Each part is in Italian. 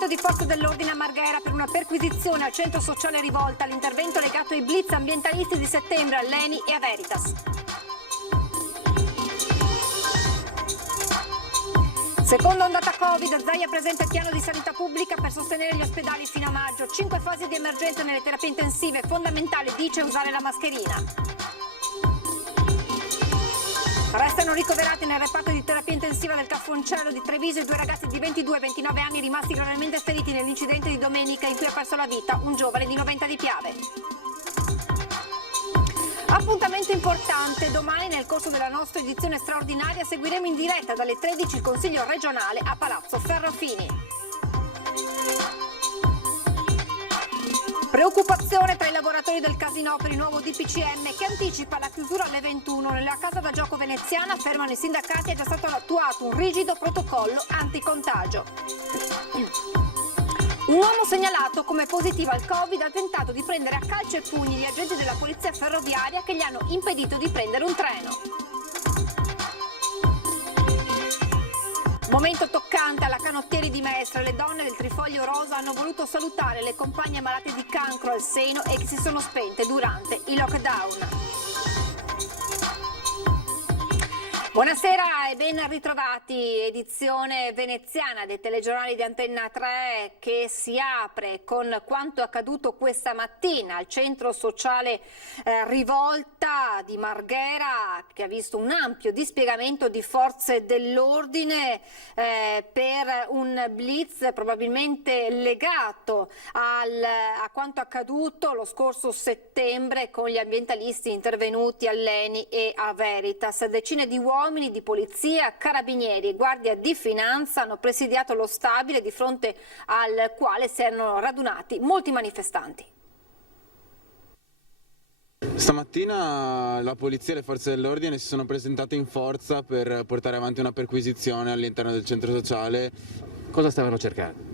Distretto di forze dell'ordine a Marghera per una perquisizione al centro sociale Rivolta, l'intervento legato ai blitz ambientalisti di settembre a Leni e a Veritas. Seconda ondata Covid, Zaia presenta il piano di sanità pubblica per sostenere gli ospedali fino a maggio. 5 fasi di emergenza nelle terapie intensive, fondamentale, dice, usare la mascherina. Restano ricoverati nel reparto di terapia intensiva del Cafoncello di Treviso i 2 ragazzi di 22 e 29 anni rimasti gravemente feriti nell'incidente di domenica in cui ha perso la vita un giovane di 90 di Piave. Appuntamento importante, domani nel corso della nostra edizione straordinaria seguiremo in diretta dalle 13 il Consiglio regionale a Palazzo Ferrofini. Preoccupazione tra i lavoratori del Casinò per il nuovo DPCM che anticipa la chiusura alle 21. Nella casa da gioco veneziana, affermano i sindacati, è già stato attuato un rigido protocollo anticontagio. Un uomo segnalato come positivo al Covid ha tentato di prendere a calci e pugni gli agenti della polizia ferroviaria che gli hanno impedito di prendere un treno. Momento toccante alla Canottieri di Mestre. Le donne del Trifoglio Rosa hanno voluto salutare le compagne malate di cancro al seno e che si sono spente durante il lockdown. Buonasera e ben ritrovati, edizione veneziana dei telegiornali di Antenna 3 che si apre con quanto accaduto questa mattina al centro sociale Rivolta di Marghera, che ha visto un ampio dispiegamento di forze dell'ordine per un blitz probabilmente legato a quanto accaduto lo scorso settembre con gli ambientalisti intervenuti a Leni e a Veritas. Decine di uomini di polizia, carabinieri e guardia di finanza hanno presidiato lo stabile di fronte al quale si erano radunati molti manifestanti. Stamattina la polizia e le forze dell'ordine si sono presentate in forza per portare avanti una perquisizione all'interno del centro sociale. Cosa stavano cercando?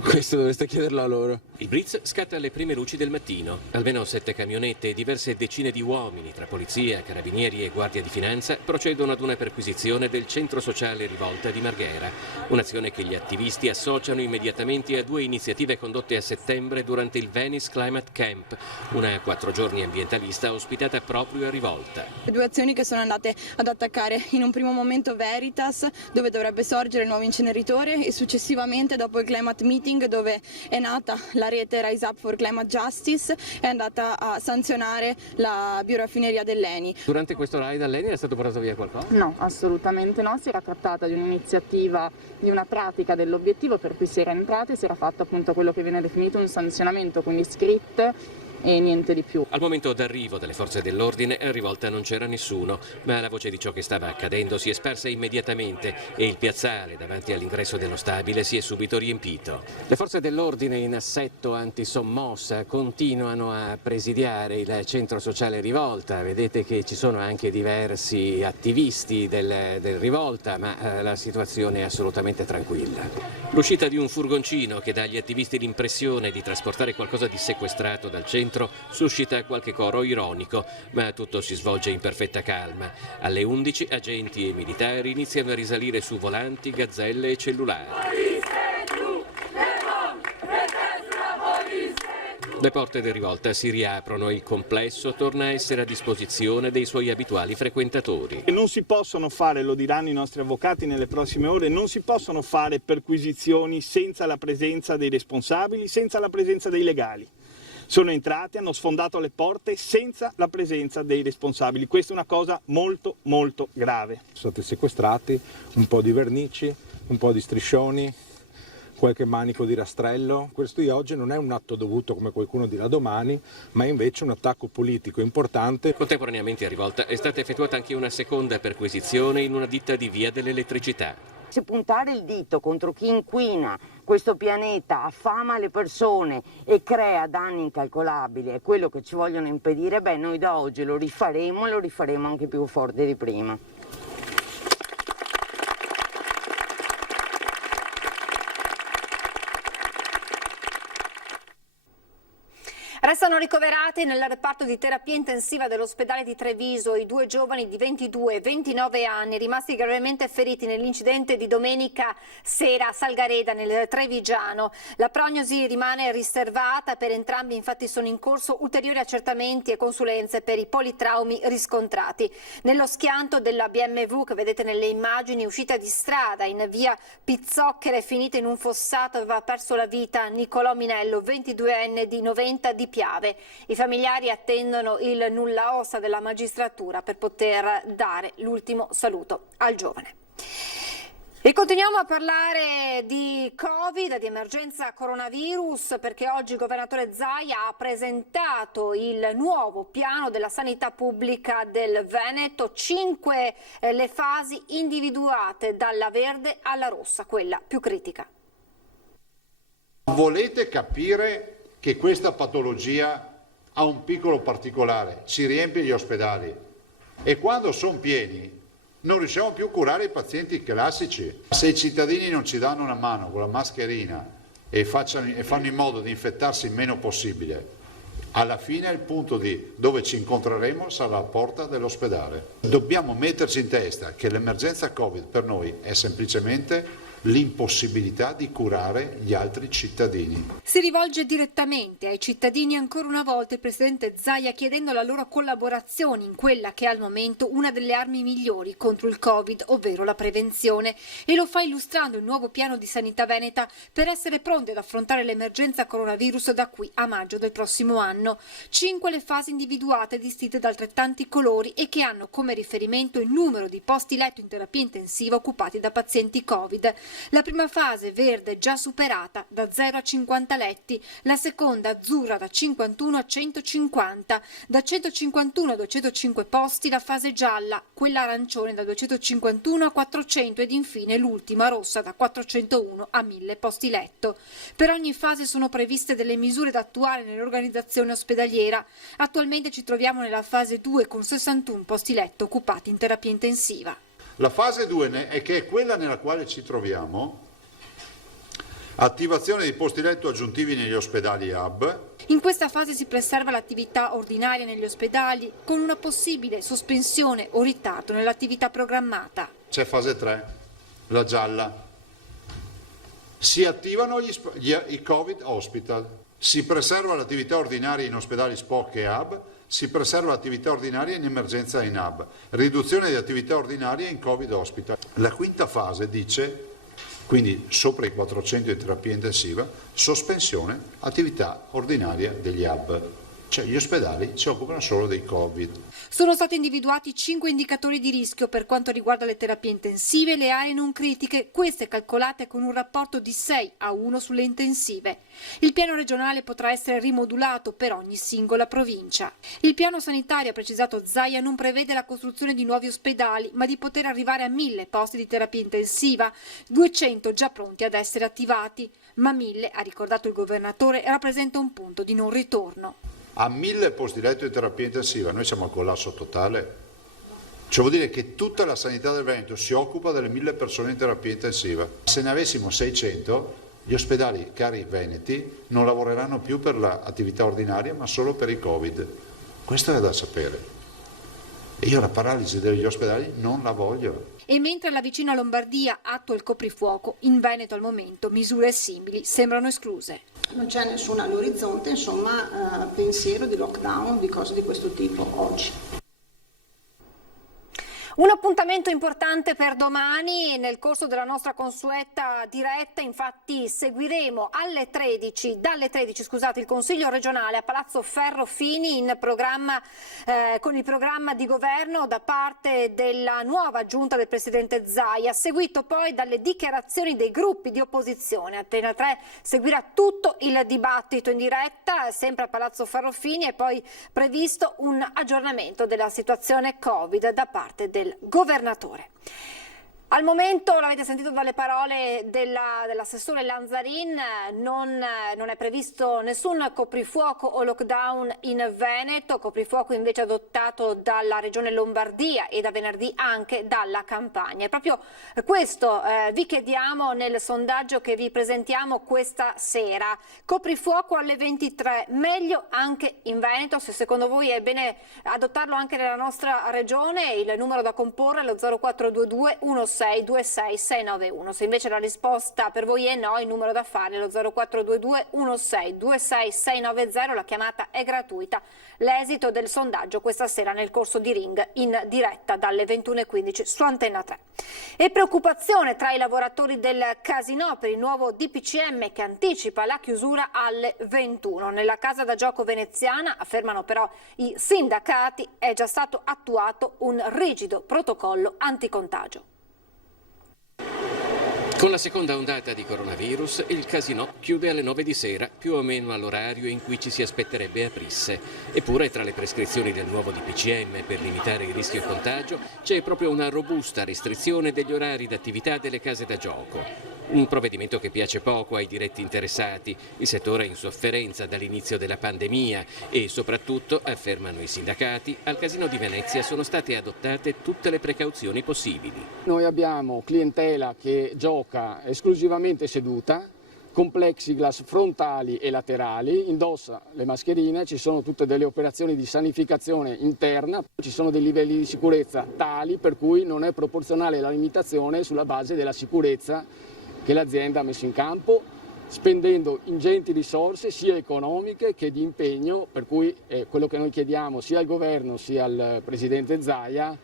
Questo dovreste chiederlo a loro. Il blitz scatta alle prime luci del mattino. Almeno 7 camionette e diverse decine di uomini, tra polizia, carabinieri e guardia di finanza, procedono ad una perquisizione del centro sociale Rivolta di Marghera. Un'azione che gli attivisti associano immediatamente a 2 iniziative condotte a settembre durante il Venice Climate Camp, una 4 giorni ambientalista ospitata proprio a Rivolta. 2 azioni che sono andate ad attaccare in un primo momento Veritas, dove dovrebbe sorgere il nuovo inceneritore, e successivamente, dopo il Climate Meeting, dove è nata la rete Rise Up for Climate Justice, è andata a sanzionare la bioraffineria dell'Eni. Durante questo raid all'Eni è stato portato via qualcosa? No, assolutamente no, si era trattata di un'iniziativa, di una pratica dell'obiettivo per cui si era entrati e si era fatto appunto quello che viene definito un sanzionamento, quindi script e niente di più. Al momento d'arrivo delle forze dell'ordine a Rivolta non c'era nessuno, ma la voce di ciò che stava accadendo si è sparsa immediatamente e il piazzale davanti all'ingresso dello stabile si è subito riempito. Le forze dell'ordine in assetto antisommossa continuano a presidiare il centro sociale Rivolta. Vedete che ci sono anche diversi attivisti del Rivolta, ma la situazione è assolutamente tranquilla. L'uscita di un furgoncino che dà agli attivisti l'impressione di trasportare qualcosa di sequestrato dal centro suscita qualche coro ironico, ma tutto si svolge in perfetta calma. Alle 11 agenti e militari iniziano a risalire su volanti, gazzelle e cellulari. Le porte del Rivolta si riaprono e il complesso torna a essere a disposizione dei suoi abituali frequentatori. Non si possono fare, lo diranno i nostri avvocati nelle prossime ore, non si possono fare perquisizioni senza la presenza dei responsabili, senza la presenza dei legali. Sono entrati, hanno sfondato le porte senza la presenza dei responsabili. Questa è una cosa molto molto grave. Sono stati sequestrati un po' di vernici, un po' di striscioni, qualche manico di rastrello. Questo di oggi non è un atto dovuto come qualcuno dirà domani, ma è invece un attacco politico importante. Contemporaneamente a Rivolta è stata effettuata anche una seconda perquisizione in una ditta di via dell'elettricità. Se puntare il dito contro chi inquina questo pianeta, affama le persone e crea danni incalcolabili, è quello che ci vogliono impedire, beh, noi da oggi lo rifaremo e lo rifaremo anche più forte di prima. Restano ricoverati nel reparto di terapia intensiva dell'ospedale di Treviso i 2 giovani di 22 e 29 anni rimasti gravemente feriti nell'incidente di domenica sera a Salgareda nel Trevigiano. La prognosi rimane riservata per entrambi, infatti sono in corso ulteriori accertamenti e consulenze per i politraumi riscontrati. Nello schianto della BMW che vedete nelle immagini, uscita di strada in via Pizzocchera, è finita in un fossato, aveva perso la vita Nicolò Minello, 22enne di 90 di Piave. I familiari attendono il nulla osta della magistratura per poter dare l'ultimo saluto al giovane. E continuiamo a parlare di Covid, di emergenza coronavirus, perché oggi il governatore Zaia ha presentato il nuovo piano della sanità pubblica del Veneto, 5 le fasi individuate dalla verde alla rossa, quella più critica. Volete capire che questa patologia ha un piccolo particolare, ci riempie gli ospedali e quando sono pieni non riusciamo più a curare i pazienti classici. Se i cittadini non ci danno una mano con la mascherina e fanno in modo di infettarsi il meno possibile, alla fine il punto di dove ci incontreremo sarà la porta dell'ospedale. Dobbiamo metterci in testa che l'emergenza Covid per noi è semplicemente l'impossibilità di curare gli altri cittadini. Si rivolge direttamente ai cittadini ancora una volta il presidente Zaia, chiedendo la loro collaborazione in quella che è al momento una delle armi migliori contro il Covid, ovvero la prevenzione, e lo fa illustrando il nuovo piano di sanità veneta per essere pronti ad affrontare l'emergenza coronavirus da qui a maggio del prossimo anno. 5 le fasi individuate distinte da altrettanti colori e che hanno come riferimento il numero di posti letto in terapia intensiva occupati da pazienti Covid. La prima fase, verde, già superata, da 0 a 50 letti, la seconda, azzurra, da 51 a 150, da 151 a 205 posti la fase gialla, quella arancione da 251 a 400 ed infine l'ultima, rossa, da 401 a 1000 posti letto. Per ogni fase sono previste delle misure da attuare nell'organizzazione ospedaliera. Attualmente ci troviamo nella fase 2 con 61 posti letto occupati in terapia intensiva. La fase 2 che è quella nella quale ci troviamo, attivazione di posti letto aggiuntivi negli ospedali hub. In questa fase si preserva l'attività ordinaria negli ospedali con una possibile sospensione o ritardo nell'attività programmata. C'è fase 3, la gialla. Si attivano i Covid hospital, si preserva l'attività ordinaria in ospedali SPOC e hub, si preserva l'attività ordinaria in emergenza in hub, riduzione di attività ordinaria in Covid hospital. La quinta fase dice, quindi sopra i 400 in terapia intensiva, sospensione attività ordinaria degli hub. Cioè gli ospedali si occupano solo dei Covid. Sono stati individuati 5 indicatori di rischio per quanto riguarda le terapie intensive e le aree non critiche, queste calcolate con un rapporto di 6 a 1 sulle intensive. Il piano regionale potrà essere rimodulato per ogni singola provincia. Il piano sanitario, ha precisato Zaia, non prevede la costruzione di nuovi ospedali, ma di poter arrivare a 1000 posti di terapia intensiva, 200 già pronti ad essere attivati. Ma 1000, ha ricordato il governatore, rappresenta un punto di non ritorno. A 1000 posti letto di terapia intensiva noi siamo al collasso totale. Cioè vuol dire che tutta la sanità del Veneto si occupa delle 1000 persone in terapia intensiva. Se ne avessimo 600, gli ospedali, cari veneti, non lavoreranno più per l'attività ordinaria ma solo per i Covid. Questo è da sapere. E io la paralisi degli ospedali non la voglio. E mentre la vicina Lombardia attua il coprifuoco, in Veneto al momento misure simili sembrano escluse. Non c'è nessuno all'orizzonte, insomma, pensiero di lockdown, di cose di questo tipo oggi. Un appuntamento importante per domani nel corso della nostra consueta diretta, infatti seguiremo dalle 13 il Consiglio regionale a Palazzo Ferrofini con il programma di governo da parte della nuova giunta del Presidente Zaia, seguito poi dalle dichiarazioni dei gruppi di opposizione. Antena 3 seguirà tutto il dibattito in diretta, sempre a Palazzo Ferrofini, e poi previsto un aggiornamento della situazione Covid da parte del governatore. Al momento, l'avete sentito dalle parole dell'assessore Lanzarin, non è previsto nessun coprifuoco o lockdown in Veneto, coprifuoco invece adottato dalla Regione Lombardia e da venerdì anche dalla Campania. E proprio questo vi chiediamo nel sondaggio che vi presentiamo questa sera. Coprifuoco alle 23, meglio anche in Veneto? Se secondo voi è bene adottarlo anche nella nostra regione, il numero da comporre è lo 0422 1626 691. Se invece la risposta per voi è no, il numero da fare è lo 0422 1626 690. La chiamata è gratuita. L'esito del sondaggio questa sera nel corso di Ring in diretta dalle 21:15 su Antenna 3. E preoccupazione tra i lavoratori del Casinò per il nuovo DPCM che anticipa la chiusura alle 21. Nella casa da gioco veneziana, affermano però i sindacati, è già stato attuato un rigido protocollo anticontagio. Con la seconda ondata di coronavirus, il Casinò chiude alle 9 di sera, più o meno all'orario in cui ci si aspetterebbe aprisse. Eppure, tra le prescrizioni del nuovo DPCM per limitare il rischio contagio, c'è proprio una robusta restrizione degli orari d'attività delle case da gioco. Un provvedimento che piace poco ai diretti interessati. Il settore è in sofferenza dall'inizio della pandemia e soprattutto, affermano i sindacati, al Casinò di Venezia sono state adottate tutte le precauzioni possibili. Noi abbiamo clientela che gioca esclusivamente seduta, con plexiglass frontali e laterali, indossa le mascherine, ci sono tutte delle operazioni di sanificazione interna, ci sono dei livelli di sicurezza tali per cui non è proporzionale la limitazione sulla base della sicurezza che l'azienda ha messo in campo, spendendo ingenti risorse sia economiche che di impegno, per cui quello che noi chiediamo sia al governo sia al presidente Zaia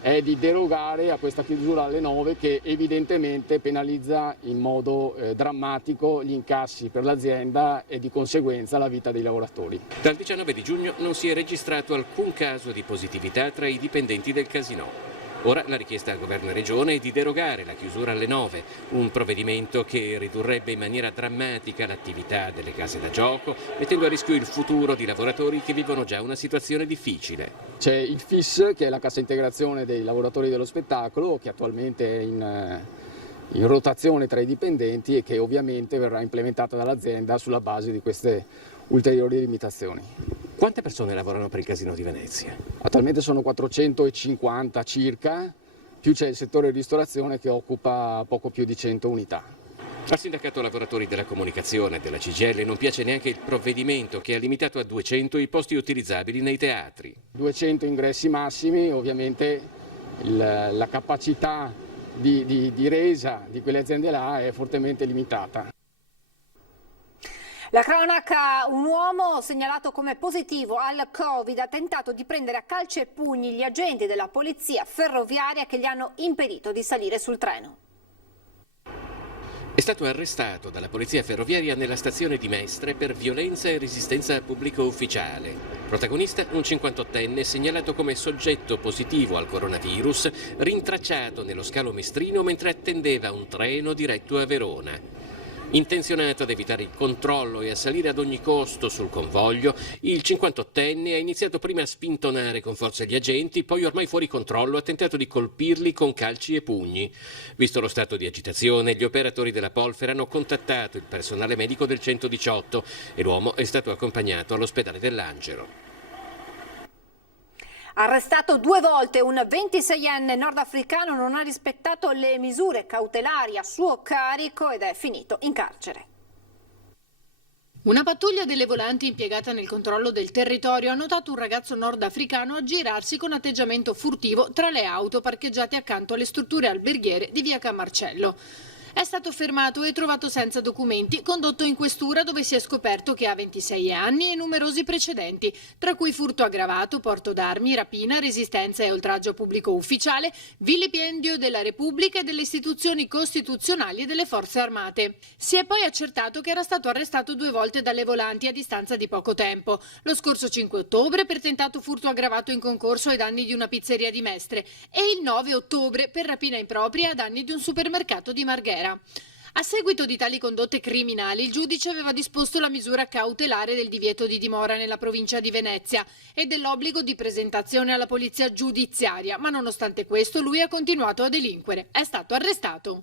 è di derogare a questa chiusura alle 9 che evidentemente penalizza in modo drammatico gli incassi per l'azienda e di conseguenza la vita dei lavoratori. Dal 19 di giugno non si è registrato alcun caso di positività tra i dipendenti del Casinò. Ora la richiesta al governo e regione è di derogare la chiusura alle 9, un provvedimento che ridurrebbe in maniera drammatica l'attività delle case da gioco, mettendo a rischio il futuro di lavoratori che vivono già una situazione difficile. C'è il FIS, che è la cassa integrazione dei lavoratori dello spettacolo, che attualmente è in rotazione tra i dipendenti e che ovviamente verrà implementata dall'azienda sulla base di queste ulteriori limitazioni. Quante persone lavorano per il Casinò di Venezia? Attualmente sono 450 circa, più c'è il settore ristorazione che occupa poco più di 100 unità. Al sindacato lavoratori della comunicazione della CGIL non piace neanche il provvedimento che ha limitato a 200 i posti utilizzabili nei teatri. 200 ingressi massimi, ovviamente la capacità di resa di quelle aziende là è fortemente limitata. La cronaca: un uomo segnalato come positivo al Covid ha tentato di prendere a calci e pugni gli agenti della polizia ferroviaria che gli hanno impedito di salire sul treno. È stato arrestato dalla polizia ferroviaria nella stazione di Mestre per violenza e resistenza a pubblico ufficiale. Protagonista un 58enne segnalato come soggetto positivo al coronavirus, rintracciato nello scalo mestrino mentre attendeva un treno diretto a Verona. Intenzionato ad evitare il controllo e a salire ad ogni costo sul convoglio, il 58enne ha iniziato prima a spintonare con forza gli agenti, poi ormai fuori controllo ha tentato di colpirli con calci e pugni. Visto lo stato di agitazione, gli operatori della Polfer hanno contattato il personale medico del 118 e l'uomo è stato accompagnato all'ospedale dell'Angelo. Arrestato 2 volte, un 26enne nordafricano non ha rispettato le misure cautelari a suo carico ed è finito in carcere. Una pattuglia delle volanti impiegata nel controllo del territorio ha notato un ragazzo nordafricano aggirarsi con atteggiamento furtivo tra le auto parcheggiate accanto alle strutture alberghiere di via Camarcello. È stato fermato e trovato senza documenti, condotto in questura dove si è scoperto che ha 26 anni e numerosi precedenti, tra cui furto aggravato, porto d'armi, rapina, resistenza e oltraggio pubblico ufficiale, vilipendio della Repubblica e delle istituzioni costituzionali e delle forze armate. Si è poi accertato che era stato arrestato 2 volte dalle volanti a distanza di poco tempo. Lo scorso 5 ottobre per tentato furto aggravato in concorso ai danni di una pizzeria di Mestre e il 9 ottobre per rapina impropria a danni di un supermercato di Marghera. A seguito di tali condotte criminali, il giudice aveva disposto la misura cautelare del divieto di dimora nella provincia di Venezia e dell'obbligo di presentazione alla polizia giudiziaria, ma nonostante questo lui ha continuato a delinquere. È stato arrestato.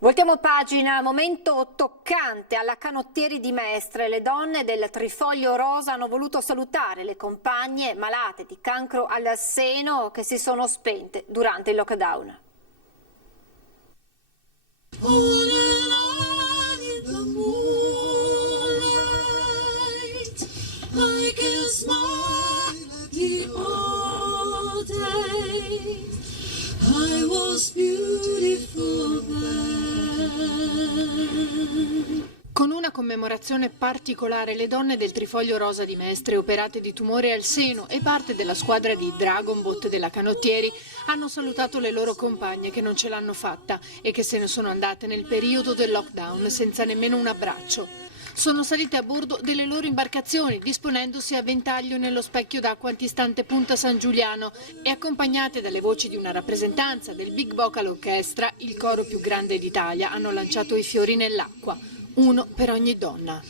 Voltiamo pagina, momento toccante alla Canottieri di Mestre. Le donne del Trifoglio Rosa hanno voluto salutare le compagne malate di cancro al seno che si sono spente durante il lockdown. Con una commemorazione particolare, le donne del Trifoglio Rosa di Mestre, operate di tumore al seno e parte della squadra di Dragon Boat della Canottieri, hanno salutato le loro compagne che non ce l'hanno fatta e che se ne sono andate nel periodo del lockdown senza nemmeno un abbraccio. Sono salite a bordo delle loro imbarcazioni, disponendosi a ventaglio nello specchio d'acqua antistante Punta San Giuliano e accompagnate dalle voci di una rappresentanza del Big Vocal Orchestra, il coro più grande d'Italia, hanno lanciato i fiori nell'acqua. Uno per ogni donna.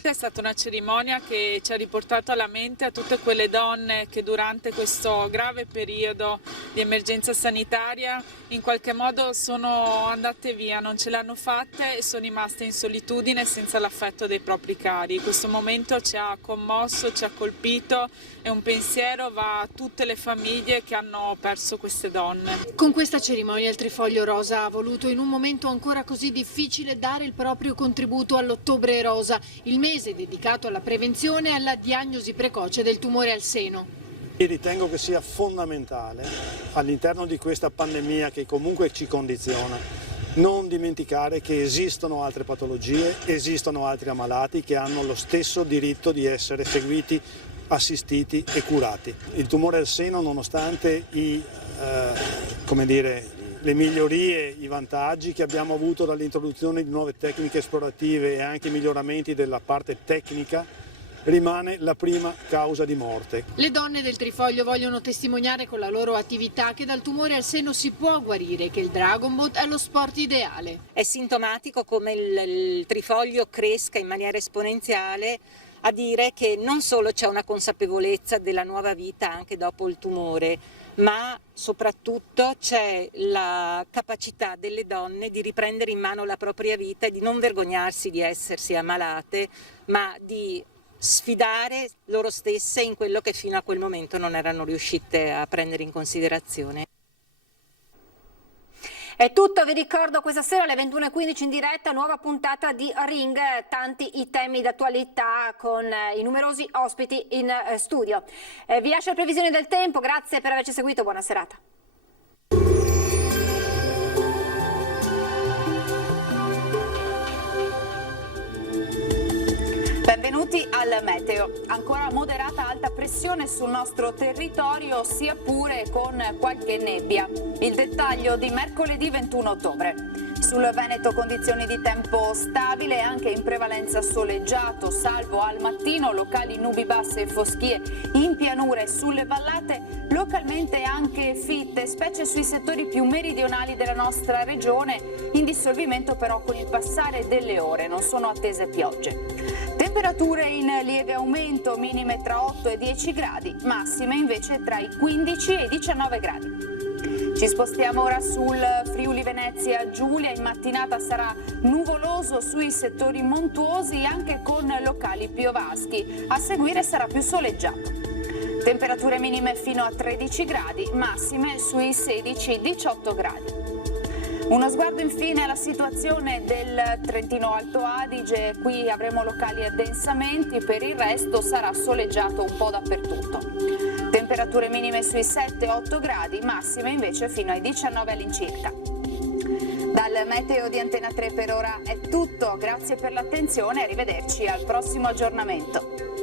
È stata una cerimonia che ci ha riportato alla mente a tutte quelle donne che durante questo grave periodo di emergenza sanitaria in qualche modo sono andate via, non ce l'hanno fatte e sono rimaste in solitudine senza l'affetto dei propri cari. Questo momento ci ha commosso, ci ha colpito e un pensiero va a tutte le famiglie che hanno perso queste donne. Con questa cerimonia il Trifoglio Rosa ha voluto in un momento ancora così difficile dare il proprio contributo all'Ottobre Rosa, il mese dedicato alla prevenzione e alla diagnosi precoce del tumore al seno. Io ritengo che sia fondamentale all'interno di questa pandemia che comunque ci condiziona non dimenticare che esistono altre patologie, esistono altri ammalati che hanno lo stesso diritto di essere seguiti, assistiti e curati. Il tumore al seno, nonostante le migliorie, i vantaggi che abbiamo avuto dall'introduzione di nuove tecniche esplorative e anche miglioramenti della parte tecnica, rimane la prima causa di morte. Le donne del Trifoglio vogliono testimoniare con la loro attività che dal tumore al seno si può guarire e che il Dragon Boat è lo sport ideale. È sintomatico come il Trifoglio cresca in maniera esponenziale, a dire che non solo c'è una consapevolezza della nuova vita anche dopo il tumore, ma soprattutto c'è la capacità delle donne di riprendere in mano la propria vita e di non vergognarsi di essersi ammalate, ma di sfidare loro stesse in quello che fino a quel momento non erano riuscite a prendere in considerazione. È tutto, vi ricordo questa sera alle 21:15 in diretta, nuova puntata di Ring, tanti i temi d'attualità con i numerosi ospiti in studio. Vi lascio le previsioni del tempo, grazie per averci seguito, buona serata. Benvenuti al meteo. Ancora moderata alta pressione sul nostro territorio, sia pure con qualche nebbia. Il dettaglio di mercoledì 21 ottobre. Sul Veneto condizioni di tempo stabile, anche in prevalenza soleggiato, salvo al mattino locali nubi basse e foschie in pianure e sulle vallate, localmente anche fitte, specie sui settori più meridionali della nostra regione, in dissolvimento però con il passare delle ore, non sono attese piogge. Temperature in lieve aumento, minime tra 8 e 10 gradi, massime invece tra i 15 e i 19 gradi. Ci spostiamo ora sul Friuli Venezia Giulia, in mattinata sarà nuvoloso sui settori montuosi anche con locali piovaschi, a seguire sarà più soleggiato. Temperature minime fino a 13 gradi, massime sui 16-18 gradi. Uno sguardo infine alla situazione del Trentino Alto Adige, qui avremo locali addensamenti, per il resto sarà soleggiato un po' dappertutto. Temperature minime sui 7-8 gradi, massime invece fino ai 19 all'incirca. Dal meteo di Antena 3 per ora è tutto, grazie per l'attenzione e arrivederci al prossimo aggiornamento.